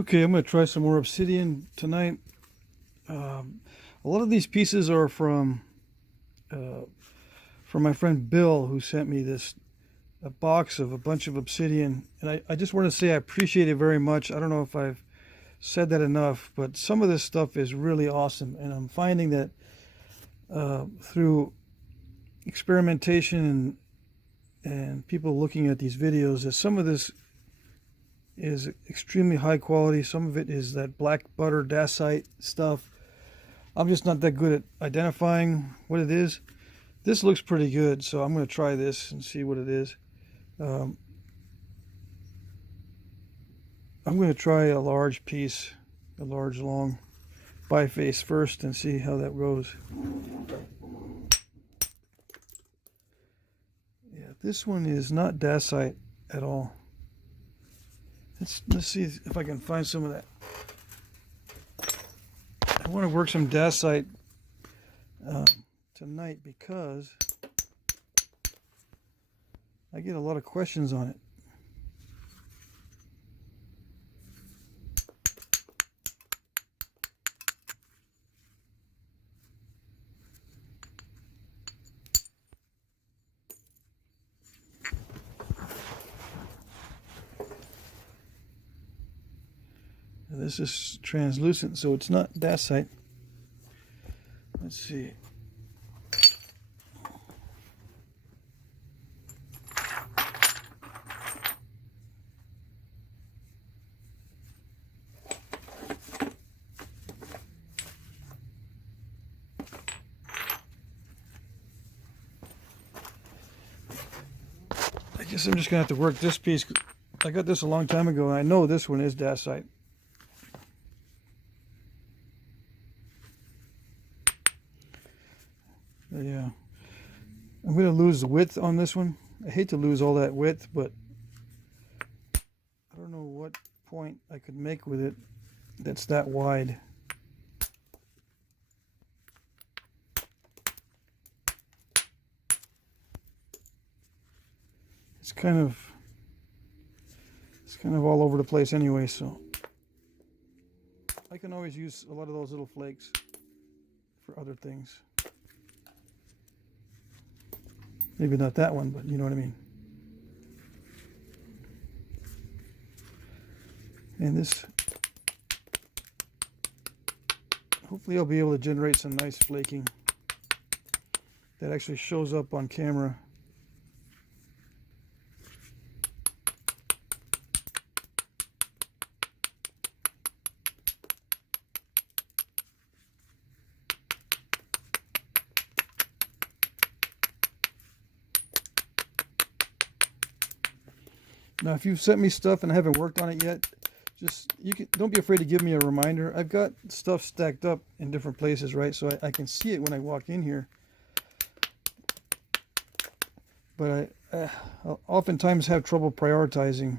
Okay, I'm going to try some more obsidian tonight. A lot of these pieces are uh, from my friend Bill, who sent me this a box of a bunch of obsidian. And I just want to say I appreciate it very much. I don't know if I've said that enough, but some of this stuff is really awesome. And I'm finding that through experimentation and people looking at these videos, that some of this is extremely high quality. Some of it is that black butter dacite stuff. I'm just not that good at identifying what it is. This looks pretty good, so I'm going to try this and see what it is. I'm going to try a large piece, a large long biface first and see how that goes. Yeah, this one is not dacite at all. Let's see if I can find some of that. I want to work some dacite tonight because I get a lot of questions on it. This is translucent, so it's not dacite. Let's see. I guess I'm just gonna have to work this piece. I got this a long time ago, and I know this one is dacite. Yeah, I'm going to lose the width on this one. I hate to lose all that width, but I don't know what point I could make with it that's that wide. It's kind of all over the place anyway, so I can always use a lot of those little flakes for other things. Maybe not that one, but you know what I mean. And this, hopefully I'll be able to generate some nice flaking that actually shows up on camera. Now, if you've sent me stuff and I haven't worked on it yet, don't be afraid to give me a reminder. I've got stuff stacked up in different places, right? So I can see it when I walk in here. But I oftentimes have trouble prioritizing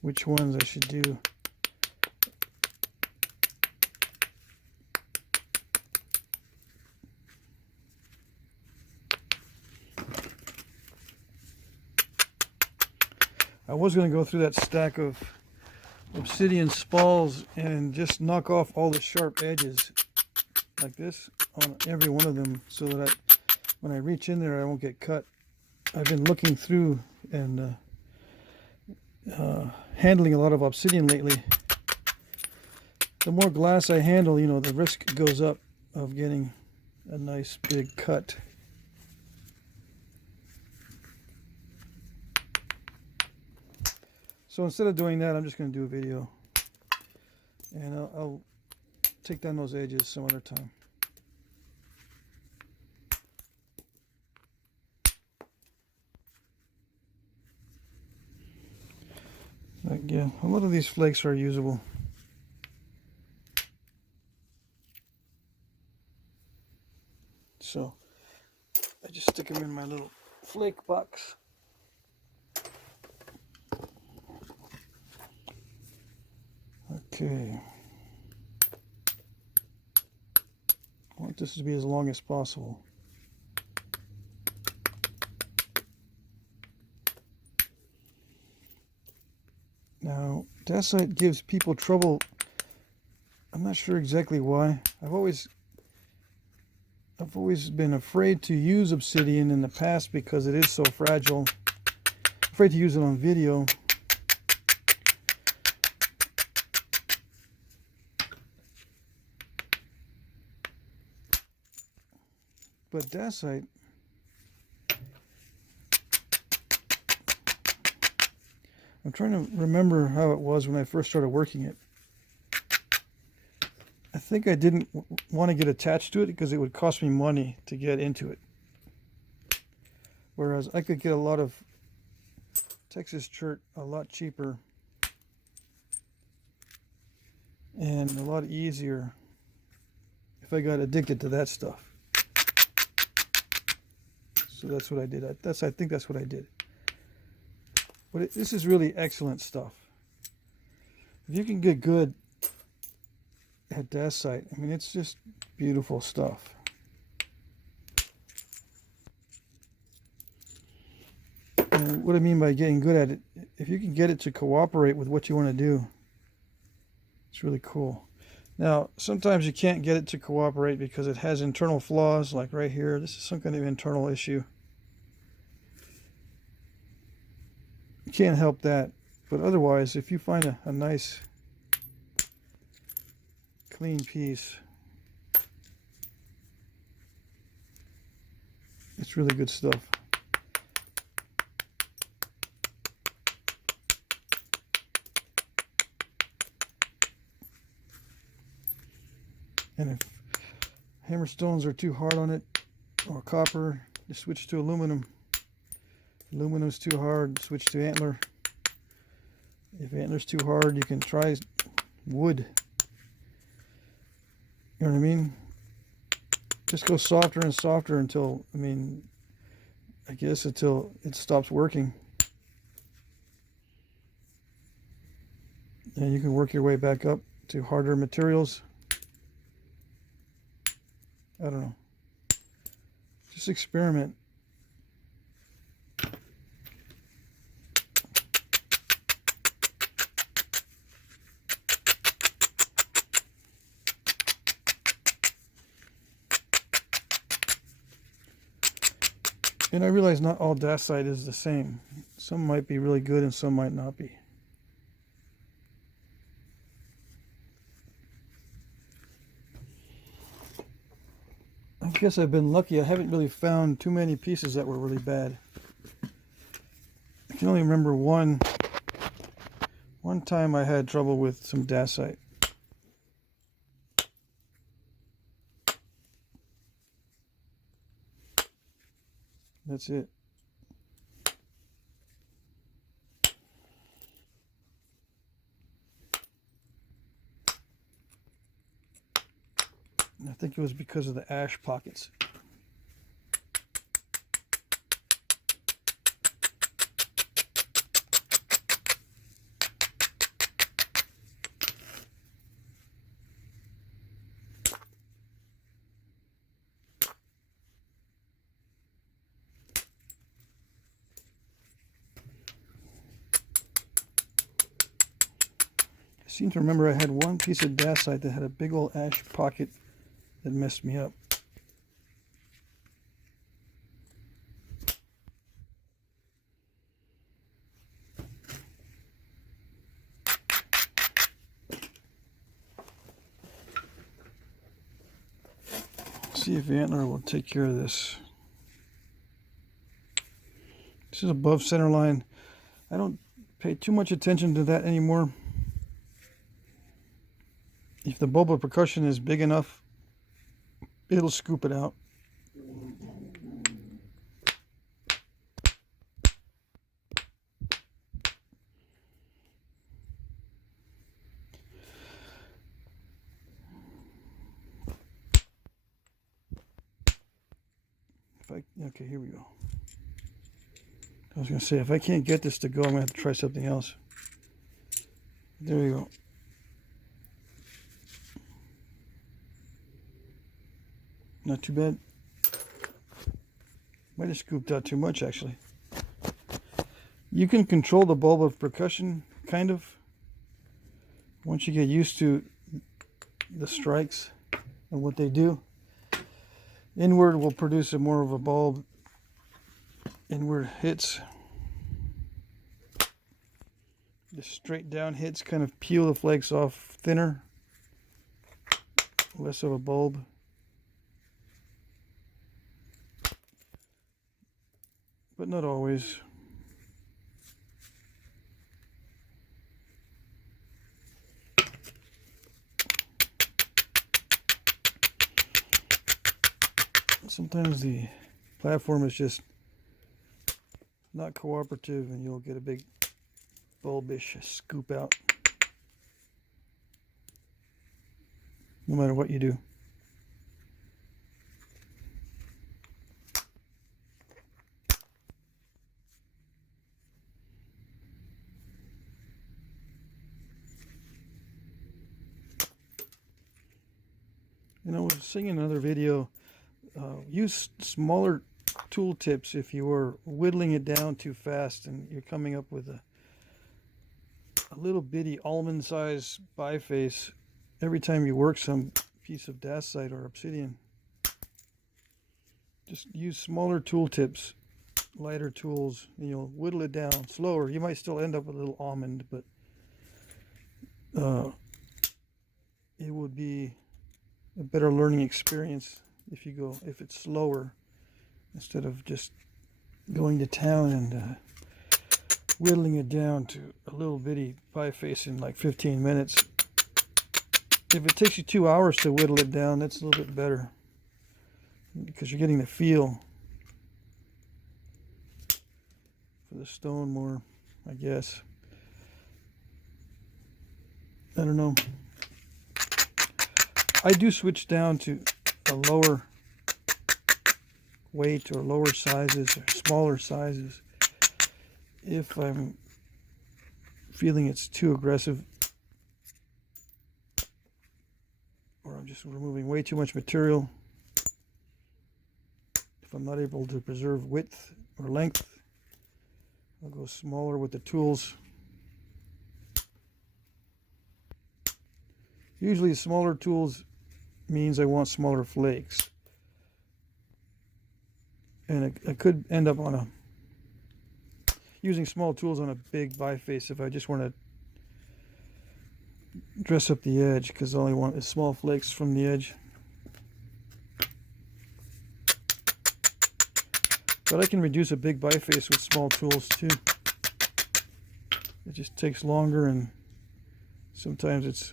which ones I should do. I was going to go through that stack of obsidian spalls and just knock off all the sharp edges like this on every one of them so that when I reach in there I won't get cut. I've been looking through and handling a lot of obsidian lately. The more glass I handle, you know, the risk goes up of getting a nice big cut. So instead of doing that, I'm just going to do a video, and I'll take down those edges some other time. Again, a lot of these flakes are usable. So I just stick them in my little flake box. Okay. I want this to be as long as possible. Now Now, Dacite gives people trouble. I'm not sure exactly why. I've always been afraid to use obsidian in the past because it is so fragile. Afraid to use it on video. But Dacite, I'm trying to remember how it was when I first started working it. I think I didn't want to get attached to it because it would cost me money to get into it. Whereas I could get a lot of Texas chert a lot cheaper and a lot easier if I got addicted to that stuff. So that's what I did. I think that's what I did. But this is really excellent stuff. If you can get good at Dacite, I mean, it's just beautiful stuff. And what I mean by getting good at it, if you can get it to cooperate with what you want to do, it's really cool. Now, sometimes you can't get it to cooperate because it has internal flaws, like right here. This is some kind of internal issue. You can't help that. But otherwise, if you find a nice, clean piece, it's really good stuff. And if hammerstones are too hard on it, or copper, you switch to aluminum. If aluminum's too hard, switch to antler. If antler's too hard, you can try wood. You know what I mean? Just go softer and softer until, I mean, I guess until it stops working. And you can work your way back up to harder materials. I don't know. Just experiment. And I realize not all Dacite is the same. Some might be really good and some might not be. I guess I've been lucky. I haven't really found too many pieces that were really bad. I can only remember one time I had trouble with some Dacite. That's it. I think it was because of the ash pockets. I seem to remember I had one piece of Dacite that had a big old ash pocket that messed me up. See if antler will take care of this. This is above center line. I don't pay too much attention to that anymore. If the bulb of percussion is big enough, it'll scoop it out. Okay, here we go. I was going to say, if I can't get this to go, I'm going to have to try something else. There you go. Not too bad. Might have scooped out too much, actually. You can control the bulb of percussion, kind of. Once you get used to the strikes and what they do, inward will produce more of a bulb. Inward hits, the straight down hits kind of peel the flakes off thinner, less of a bulb. But not always. Sometimes the platform is just not cooperative and you'll get a big bulbish scoop out, no matter what you do. And I was seeing in another video, use smaller tool tips if you are whittling it down too fast and you're coming up with a little bitty almond size biface every time you work some piece of dacite or obsidian. Just use smaller tool tips, lighter tools, and you'll whittle it down slower. You might still end up with a little almond, but it would be a better learning experience if it's slower, instead of just going to town and whittling it down to a little bitty biface in like 15 minutes. If it takes you 2 hours to whittle it down, that's a little bit better, because you're getting the feel for the stone more, I guess. I don't know. I do switch down to a lower weight or lower sizes or smaller sizes if I'm feeling it's too aggressive, or I'm just removing way too much material. If I'm not able to preserve width or length, I'll go smaller with the tools. Usually smaller tools means I want smaller flakes, and I could end up using small tools on a big biface if I just want to dress up the edge, because all I want is small flakes from the edge. But I can reduce a big biface with small tools too. It just takes longer, and sometimes it's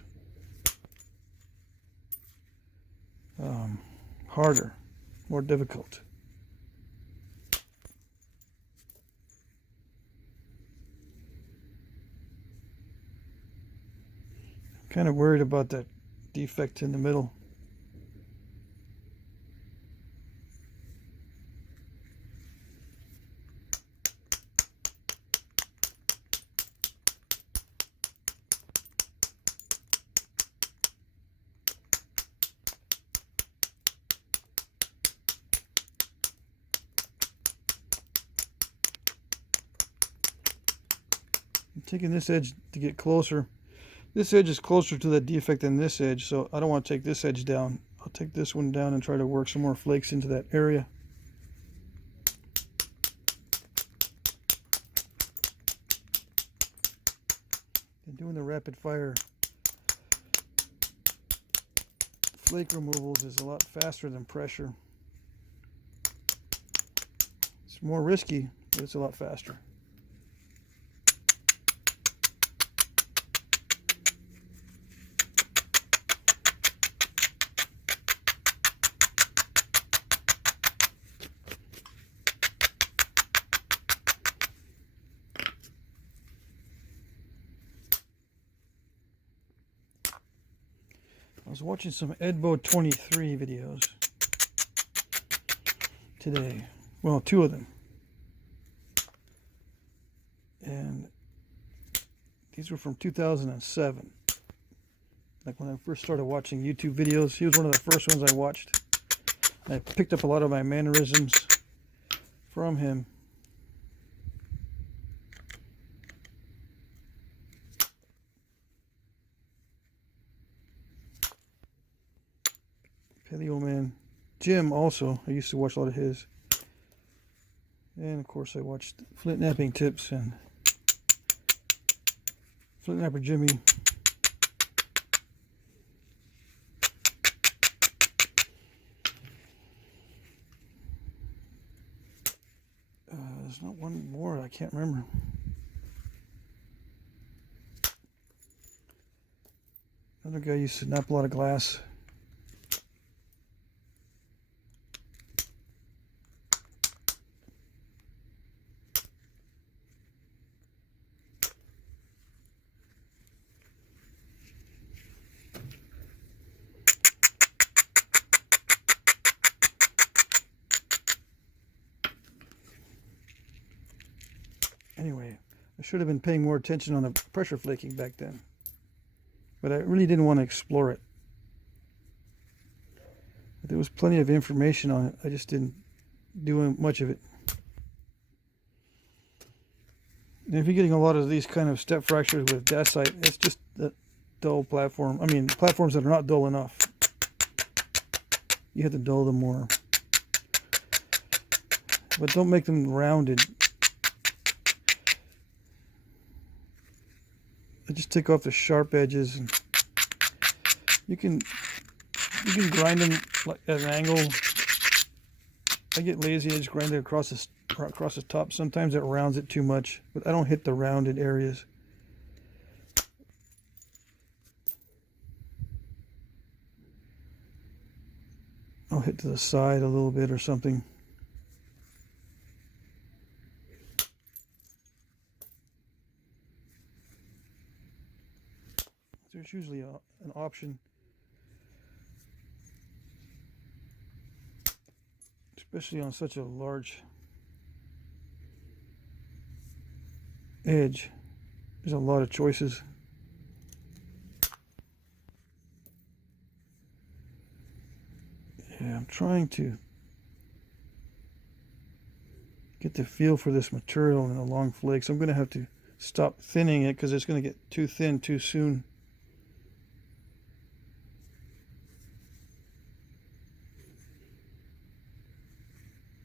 harder, more difficult. I'm kind of worried about that defect in the middle. I'm taking this edge to get closer. This edge is closer to the defect than this edge, so I don't want to take this edge down. I'll take this one down and try to work some more flakes into that area. And doing the rapid fire flake removals is a lot faster than pressure. It's more risky, but it's a lot faster. I was watching some Edbo 23 videos today. Well, 2 of them. And these were from 2007. Like when I first started watching YouTube videos, he was one of the first ones I watched. I picked up a lot of my mannerisms from him. the old man Jim also. I used to watch a lot of his. And of course I watched Flint Knapping Tips and Flint Knapper Jimmy. There's not one more, I can't remember. Another guy used to knap a lot of glass. Anyway, I should have been paying more attention on the pressure flaking back then. But I really didn't want to explore it. But there was plenty of information on it. I just didn't do much of it. And if you're getting a lot of these kind of step fractures with Dacite, it's just a dull platform. I mean, platforms that are not dull enough. You have to dull them more. But don't make them rounded. I just take off the sharp edges, and you can grind them like at an angle. I get lazy, I just grind it across the top. Sometimes it rounds it too much, but I don't hit the rounded areas. I'll hit to the side a little bit or something. There's usually an option, especially on such a large edge. There's a lot of choices. Yeah, I'm trying to get the feel for this material in a long flake, so I'm going to have to stop thinning it because it's going to get too thin too soon.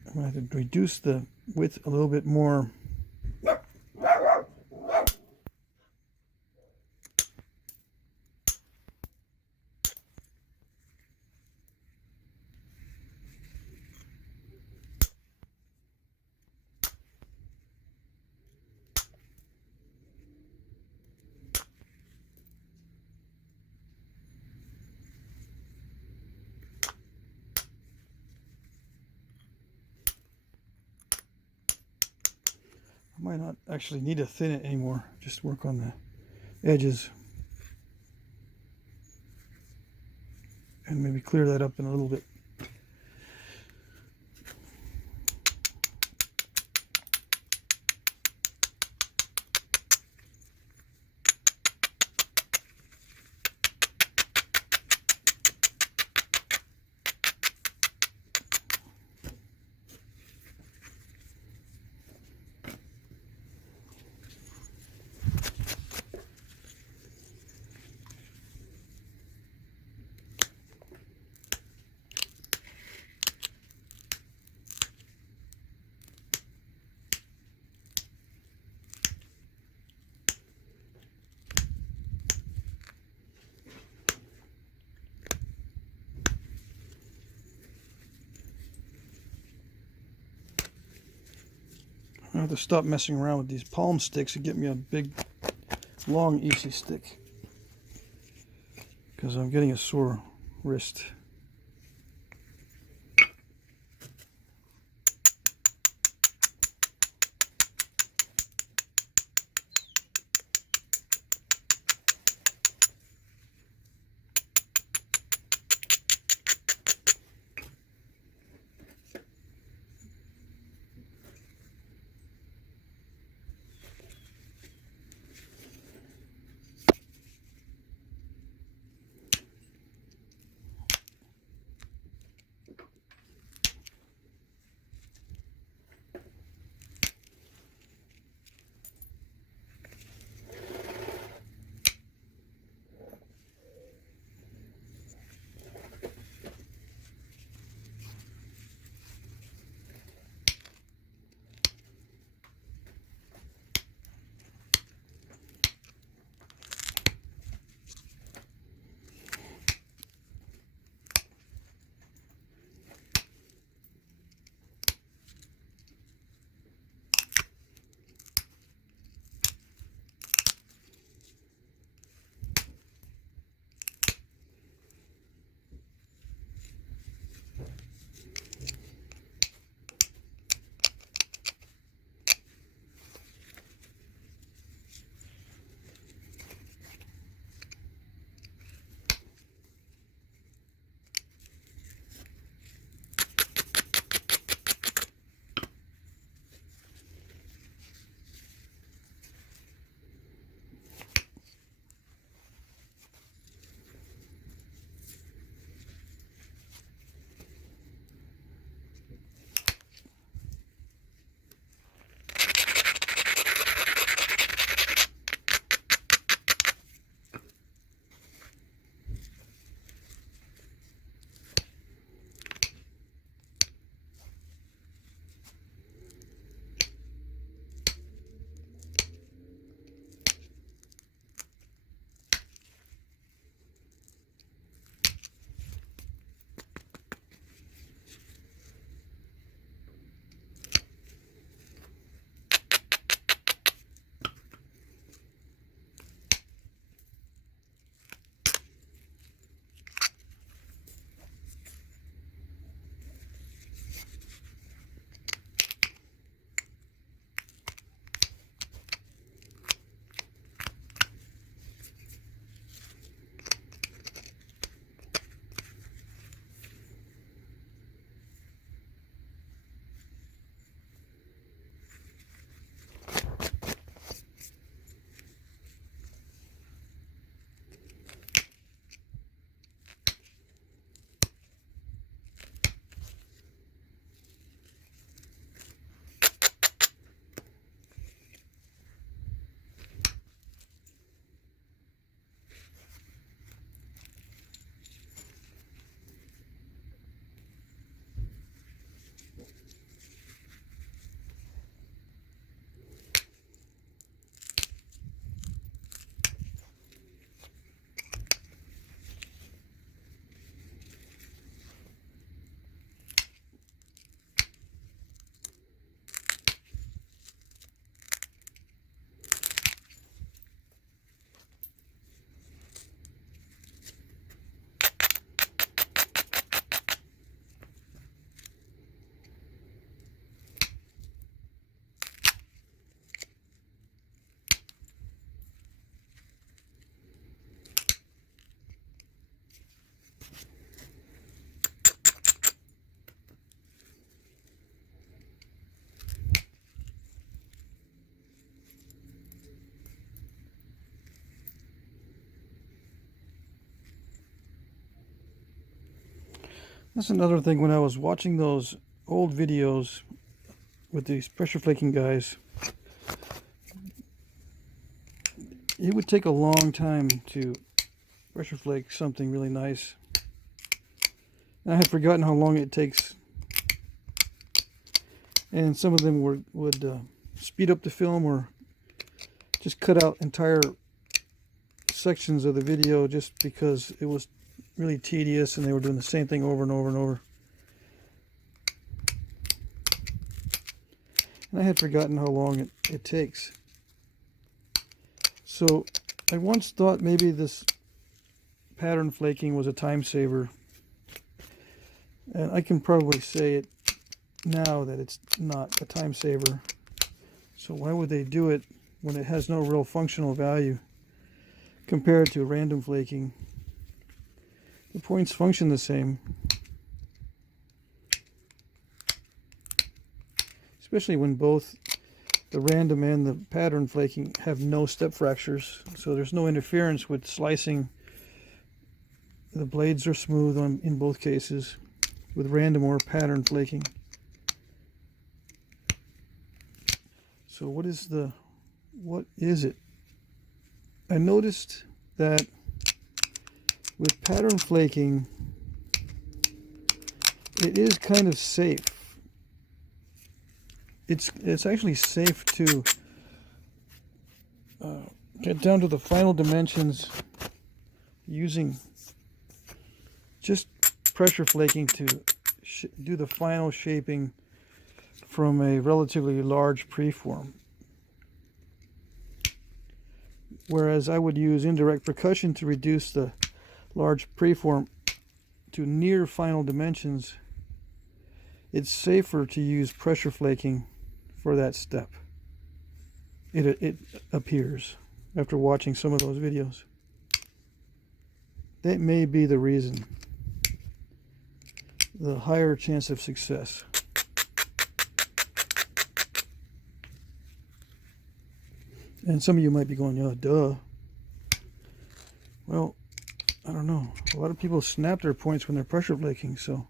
I'm going to have to reduce the width a little bit more. I might not actually need to thin it anymore, just work on the edges and maybe clear that up in a little bit. I have to stop messing around with these palm sticks and get me a big, long, easy stick because I'm getting a sore wrist. That's another thing. When I was watching those old videos with these pressure flaking guys, it would take a long time to pressure flake something really nice. And I had forgotten how long it takes. And some of them would speed up the film or just cut out entire sections of the video just because it was really tedious and they were doing the same thing over and over and over. And I had forgotten how long it takes. So I once thought maybe this pattern flaking was a time saver. And I can probably say it now that it's not a time saver. So why would they do it when it has no real functional value compared to random flaking? The points function the same, especially when both the random and the pattern flaking have no step fractures, so there's no interference with slicing. The blades are smooth in both cases with random or pattern flaking. So what is it? I noticed that with pattern flaking, it is kind of safe. It's actually safe to get down to the final dimensions using just pressure flaking to do the final shaping from a relatively large preform. Whereas I would use indirect percussion to reduce the large preform to near final dimensions. It's safer to use pressure flaking for that step. It appears after watching some of those videos. That may be the reason. The higher chance of success. And some of you might be going, yeah, duh. Well, I don't know. A lot of people snap their points when they're pressure flaking, so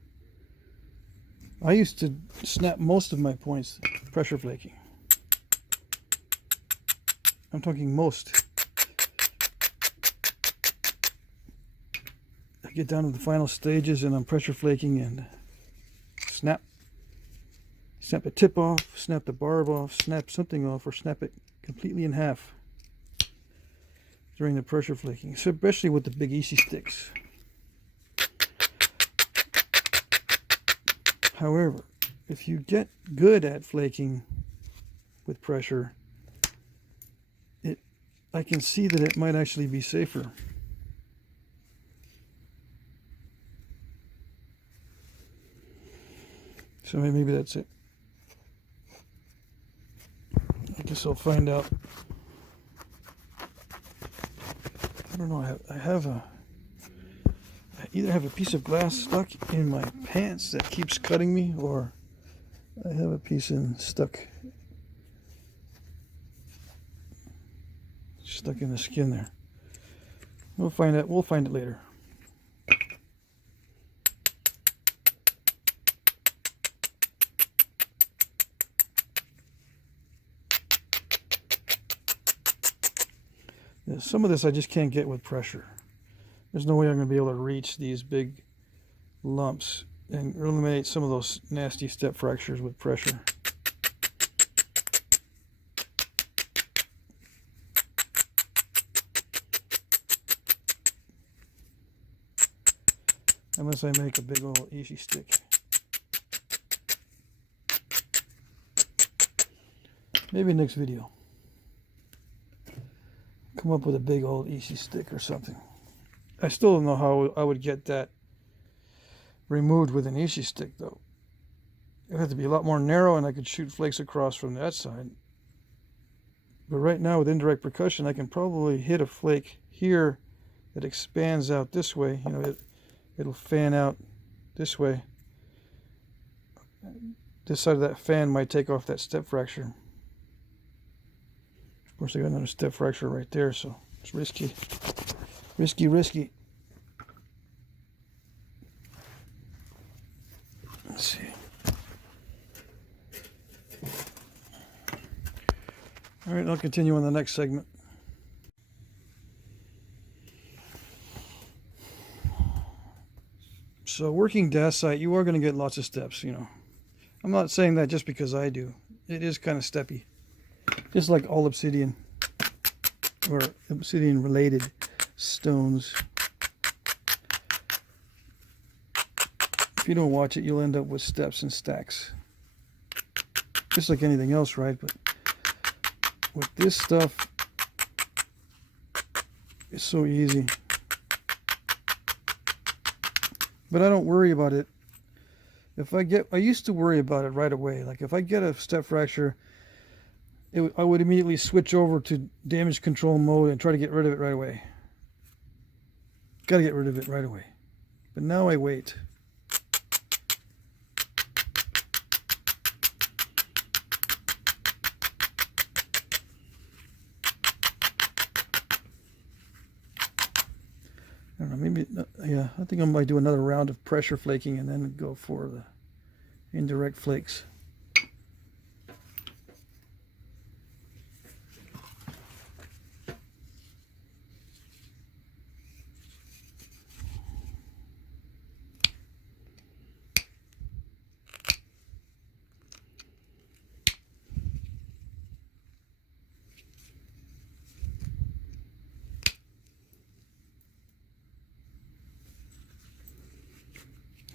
I used to snap most of my points pressure flaking. I'm talking most. I get down to the final stages and I'm pressure flaking and snap. Snap the tip off, snap the barb off, snap something off, or snap it completely in half during the pressure flaking, especially with the big EC sticks. However, if you get good at flaking with pressure, I can see that it might actually be safer. So maybe that's it. I guess I'll find out. I don't know. I either have a piece of glass stuck in my pants that keeps cutting me, or I have a piece stuck in the skin there. We'll find out. We'll find it later. Yeah, some of this I just can't get with pressure. There's no way I'm going to be able to reach these big lumps and eliminate some of those nasty step fractures with pressure. Unless I make a big old EC stick. Maybe next video. Come up with a big old EC stick or something. I still don't know how I would get that removed with an EC stick though. It would have to be a lot more narrow and I could shoot flakes across from that side. But right now with indirect percussion I can probably hit a flake here that expands out this way. You know, it'll fan out this way. This side of that fan might take off that step fracture. Of course, I got another step fracture right there, so it's risky. Risky. I'll continue on the next segment. So working Dacite, you are going to get lots of steps, you know. I'm not saying that just because I do. It is kind of steppy. Just like all obsidian or obsidian related stones. If you don't watch it, you'll end up with steps and stacks. Just like anything else, right? But with this stuff, it's so easy. But I don't worry about it. I used to worry about it right away. Like if I get a step fracture, I would immediately switch over to damage control mode and try to get rid of it right away. Got to get rid of it right away. But now I wait. I don't know, maybe, yeah, I think I might do another round of pressure flaking and then go for the indirect flakes.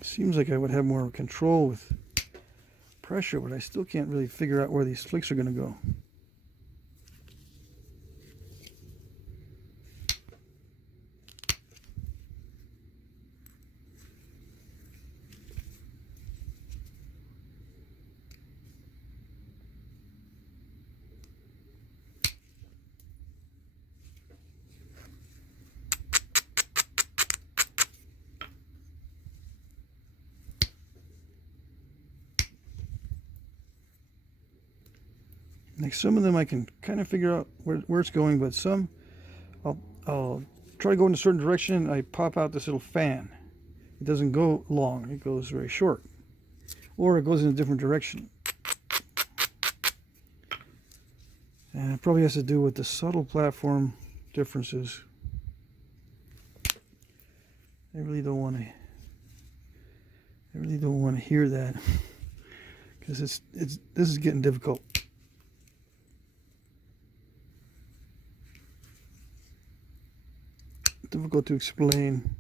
Seems like I would have more control with pressure, but I still can't really figure out where these flicks are going to go. Like some of them I can kind of figure out where it's going, but some I'll try to go in a certain direction and I pop out this little fan. It doesn't go long, it goes very short. Or it goes in a different direction. And it probably has to do with the subtle platform differences. I really don't want to hear that because this is getting difficult. Difficult to explain.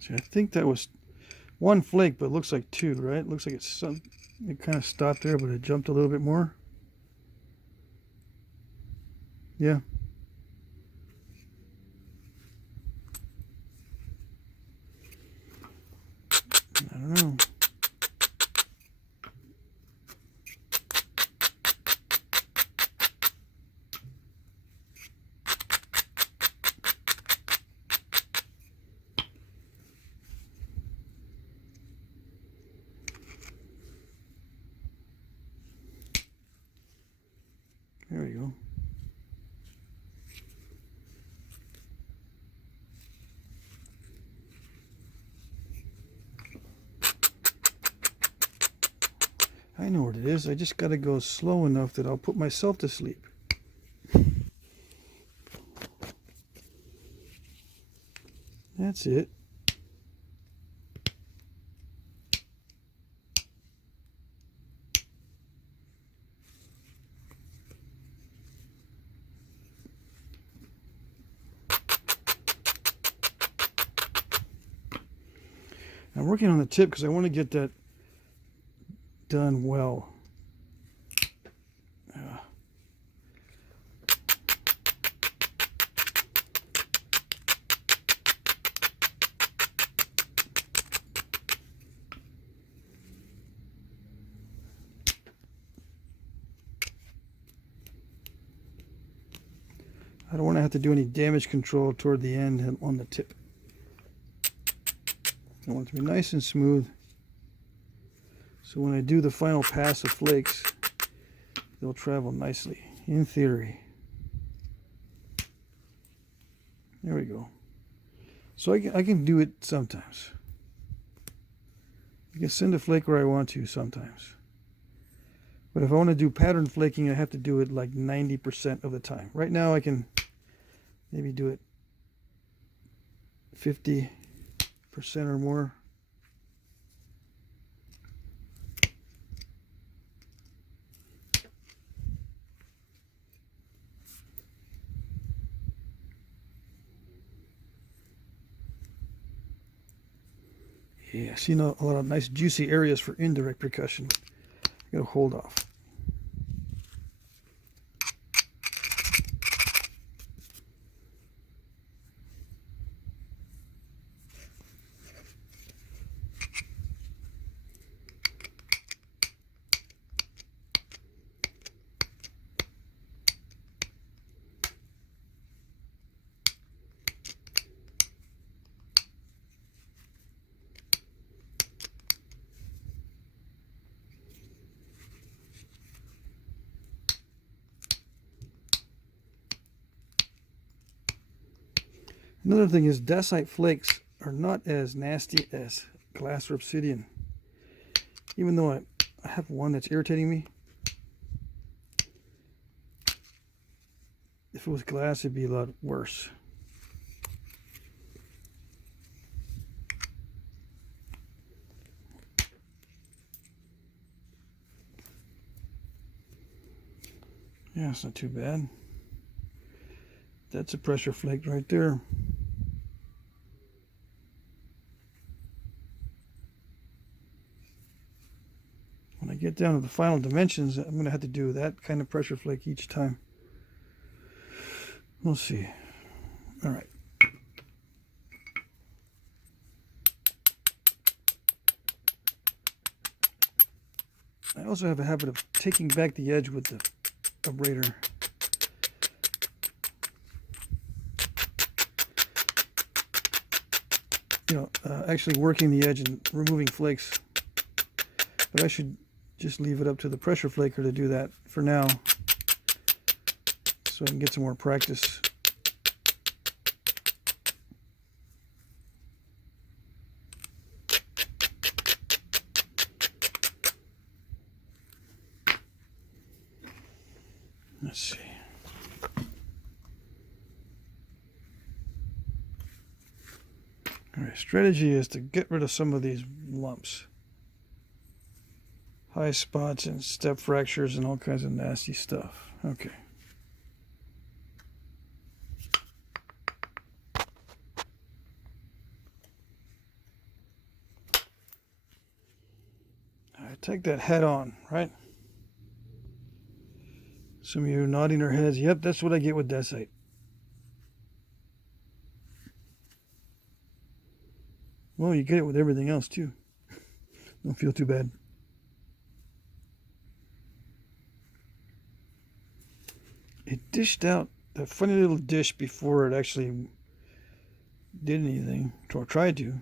See, I think that was one flake, but it looks like two, right? It looks like it kind of stopped there, but it jumped a little bit more. Yeah. I don't know. There we go. I know what it is. I just got to go slow enough that I'll put myself to sleep. That's it. I'm working on the tip because I want to get that done well. I don't want to have to do any damage control toward the end and on the tip. I want it to be nice and smooth, so when I do the final pass of flakes, they'll travel nicely, in theory. There we go. So I can do it sometimes. I can send a flake where I want to sometimes. But if I want to do pattern flaking, I have to do it like 90% of the time. Right now I can maybe do it 50% or more. Yeah, see, a lot of nice juicy areas for indirect percussion. I gotta hold off. Another thing is Dacite flakes are not as nasty as glass or obsidian. Even though I have one that's irritating me. If it was glass, it'd be a lot worse. Yeah, it's not too bad. That's a pressure flake right there. When I get down to the final dimensions, I'm going to have to do that kind of pressure flake each time. We'll see. All right. I also have a habit of taking back the edge with the abrader. Actually working the edge and removing flakes. But I should just leave it up to the pressure flaker to do that for now, so I can get some more practice. Let's see. All right, strategy is to get rid of some of these lumps. High spots and step fractures and all kinds of nasty stuff. Okay. All right, take that head on, right? Some of you are nodding their heads. Yep, that's what I get with Dacite. Well, you get it with everything else too. Don't feel too bad. It dished out that funny little dish before it actually did anything, or tried to.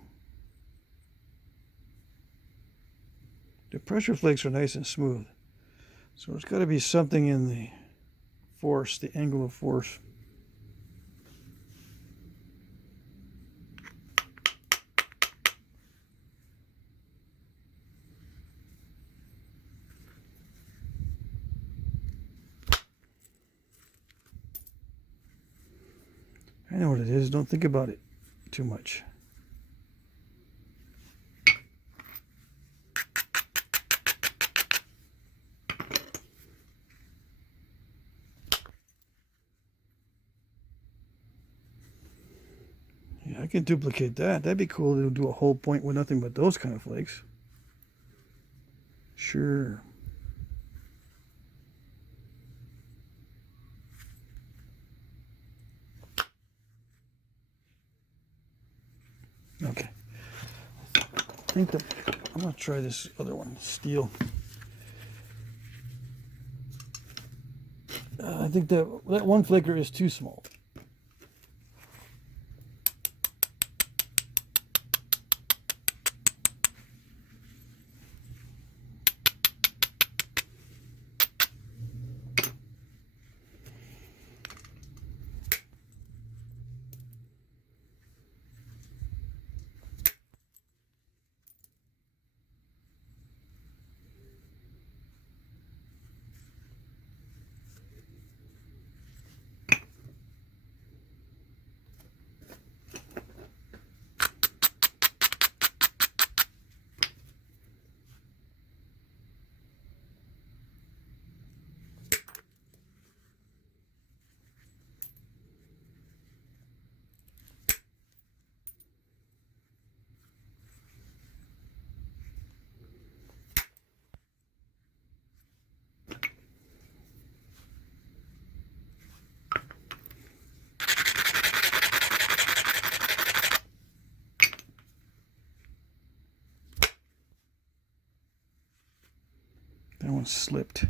The pressure flakes are nice and smooth. So there's got to be something in the force, the angle of force. I know what it is. Don't think about it too much. Yeah, I can duplicate that. That'd be cool to do a whole point with nothing but those kind of flakes. Sure. Okay. I think I'm going to try this other one, steel. I think that one flaker is too small. That one slipped.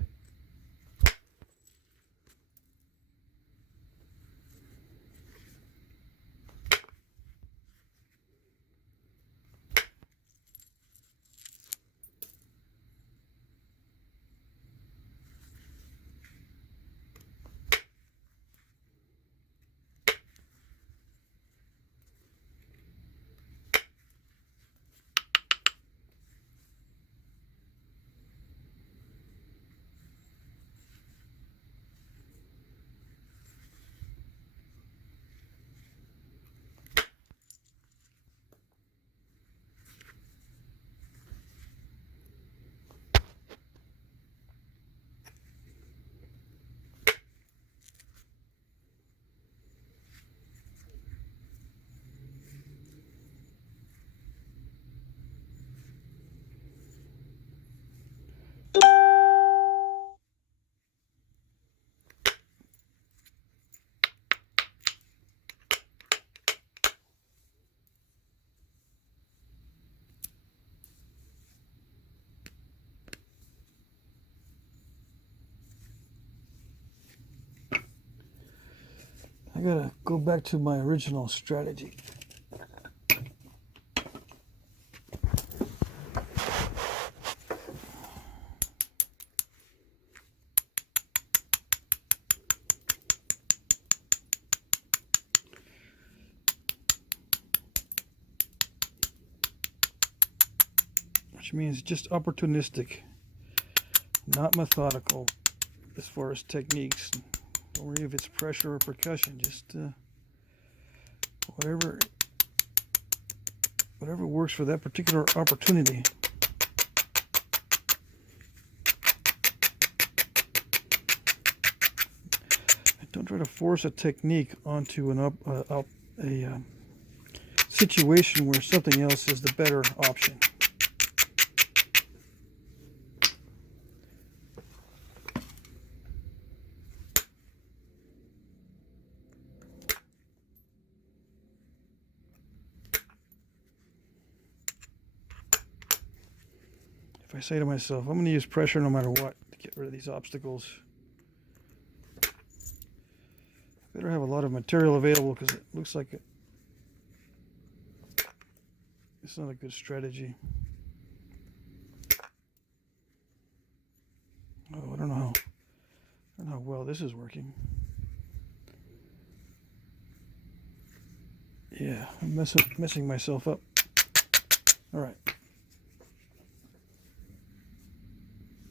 I gotta go back to my original strategy. Which means just opportunistic, not methodical as far as techniques. Don't worry if it's pressure or percussion, just whatever works for that particular opportunity. Don't try to force a technique onto a situation where something else is the better option. If I say to myself, I'm going to use pressure no matter what to get rid of these obstacles, I better have a lot of material available because it looks like it's not a good strategy. Oh, I don't know how well this is working. Yeah, I'm messing myself up. All right.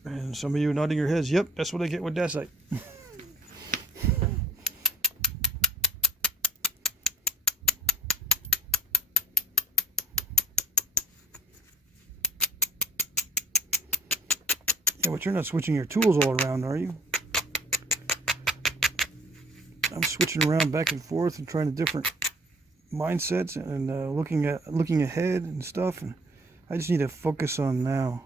And some of you nodding your heads, yep, that's what I get with Dacite. Yeah, but you're not switching your tools all around, are you? I'm switching around back and forth and trying different mindsets and looking ahead and stuff. And I just need to focus on now.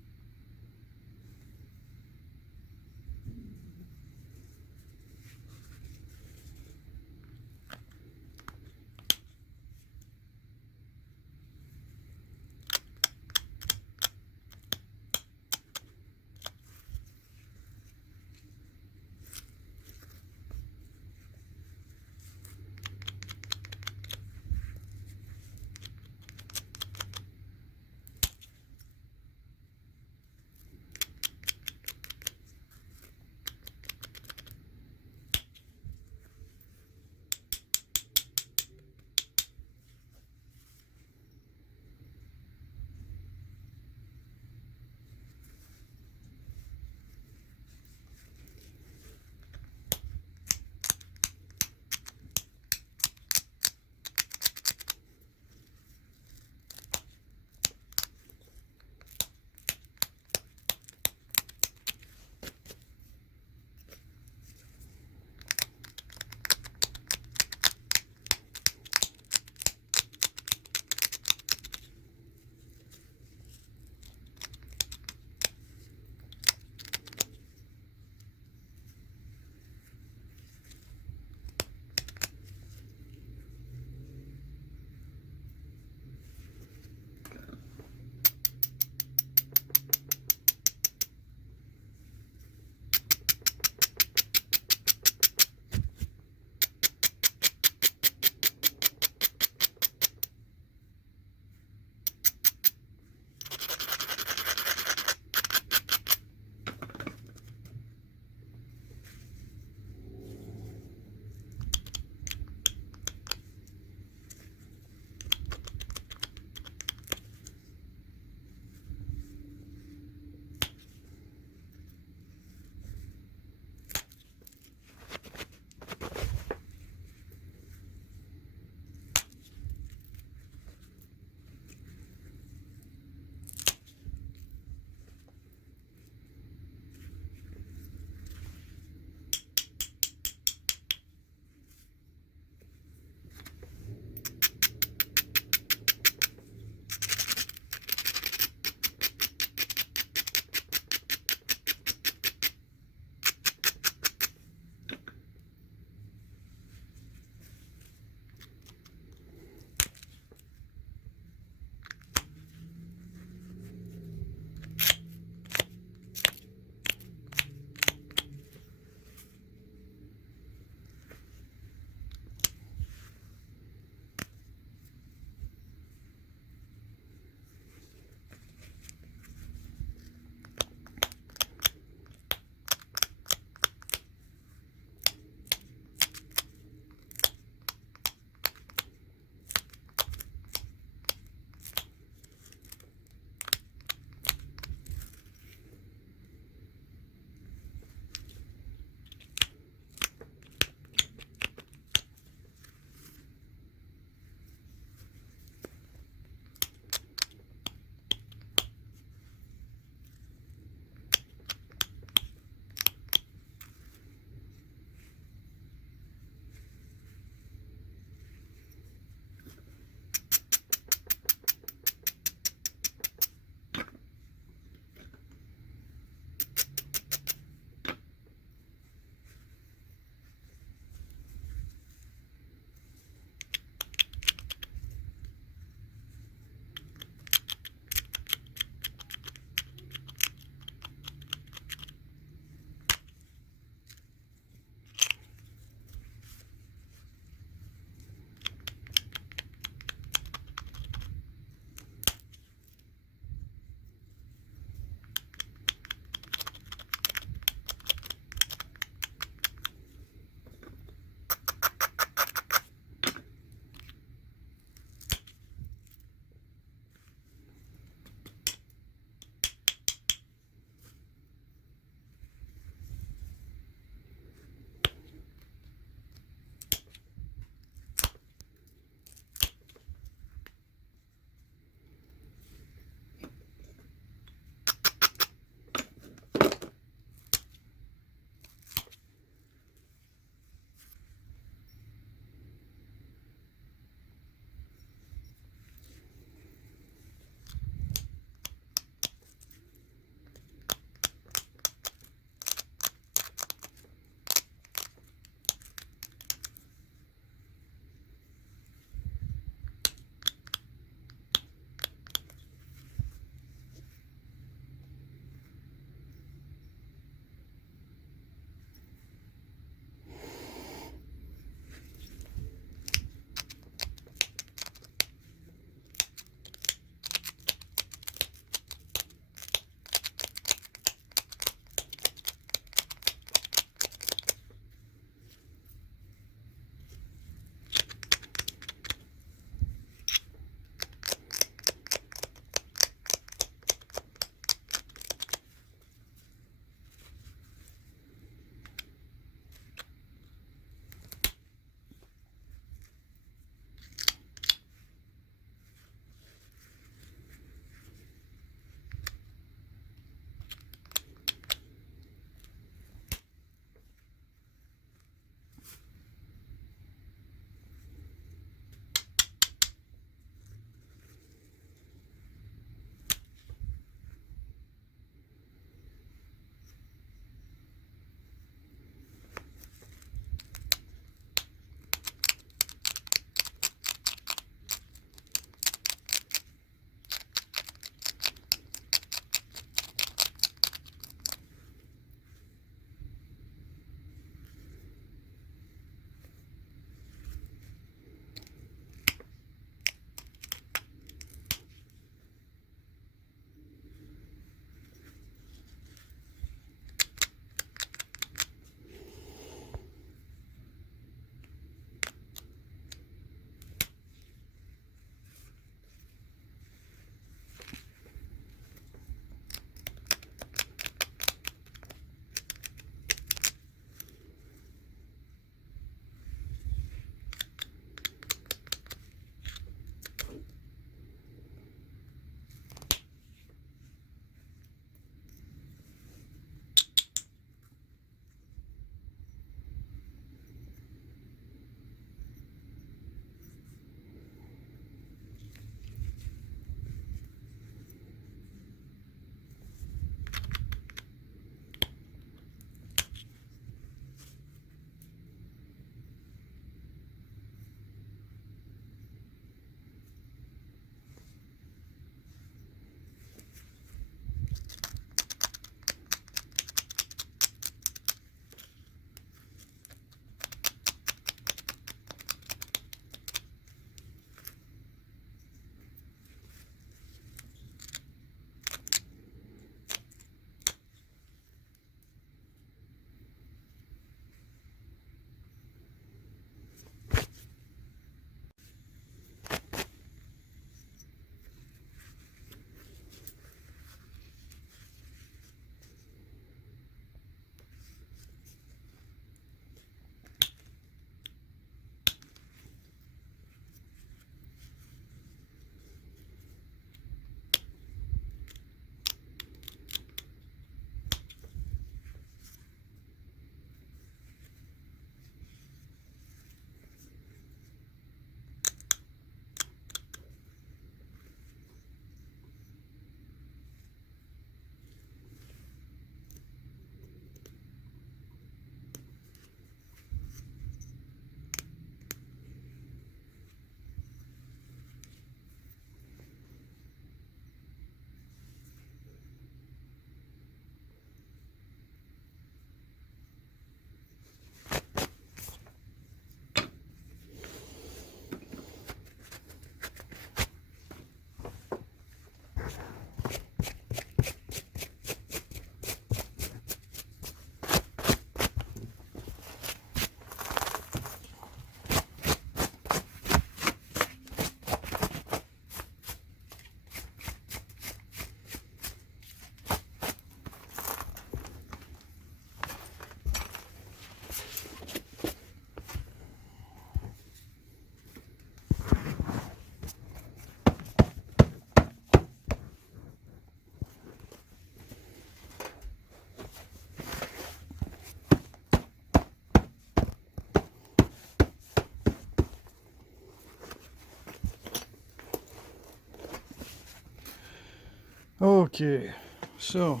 Okay, so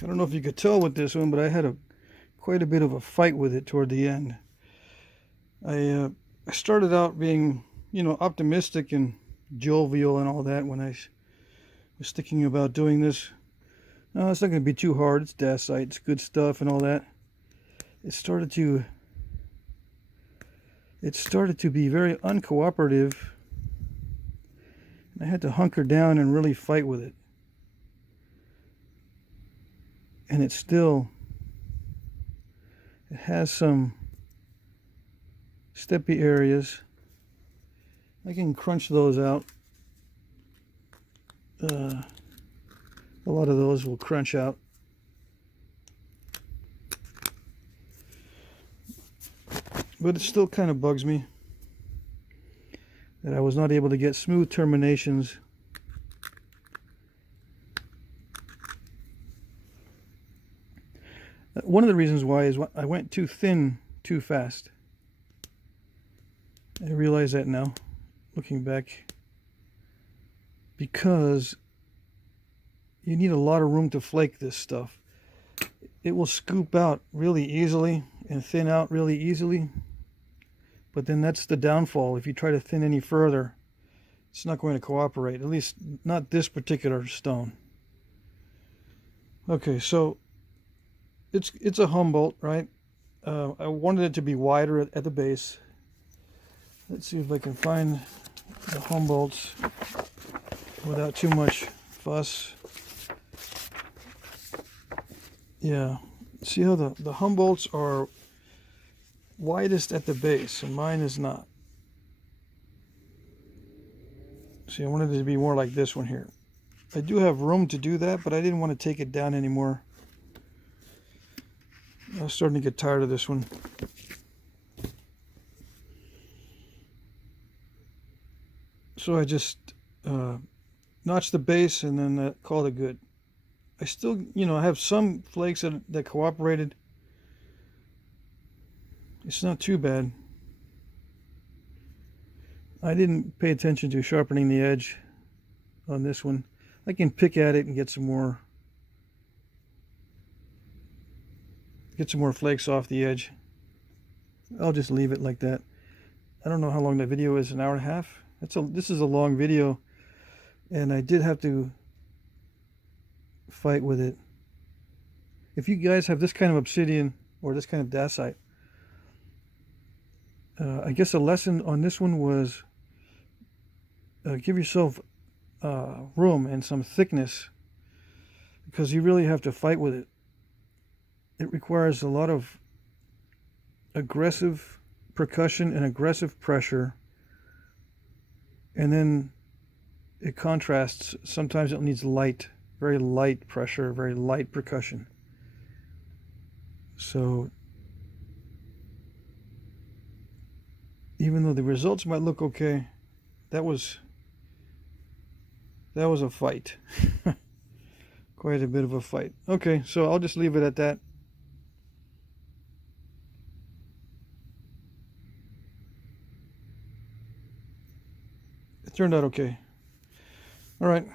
I don't know if you could tell with this one, but I had quite a bit of a fight with it toward the end. I started out being, optimistic and jovial and all that when I was thinking about doing this. No, it's not going to be too hard. It's Dacite, it's good stuff and all that. It started to be very uncooperative. I had to hunker down and really fight with it. And it has some steppy areas. I can crunch those out. A lot of those will crunch out. But it still kind of bugs me that I was not able to get smooth terminations. One of the reasons why is I went too thin too fast. I realize that now, looking back, because you need a lot of room to flake this stuff. It will scoop out really easily and thin out really easily, but then that's the downfall. If you try to thin any further, it's not going to cooperate, at least not this particular stone. Okay, so it's a Humboldt, right? I wanted it to be wider at the base. Let's see if I can find the Humboldts without too much fuss. Yeah, see how the Humboldts are widest at the base, and mine is not. See, I wanted it to be more like this one here. I do have room to do that, but I didn't want to take it down anymore. I was starting to get tired of this one. So I just notched the base and then called it good. I still, I have some flakes that cooperated. It's not too bad. I didn't pay attention to sharpening the edge on this one. I can pick at it and get some more flakes off the edge. I'll just leave it like that. I don't know how long the video is, an hour and a half. This is a long video, and I did have to fight with it. If you guys have this kind of obsidian or this kind of dacite, I guess a lesson on this one was give yourself room and some thickness, because you really have to fight with it. It requires a lot of aggressive percussion and aggressive pressure, and then it contrasts. Sometimes it needs light, very light pressure, very light percussion. So even though the results might look okay, that was a fight. Quite a bit of a fight. Okay, so I'll just leave it at that. It turned out okay. All right.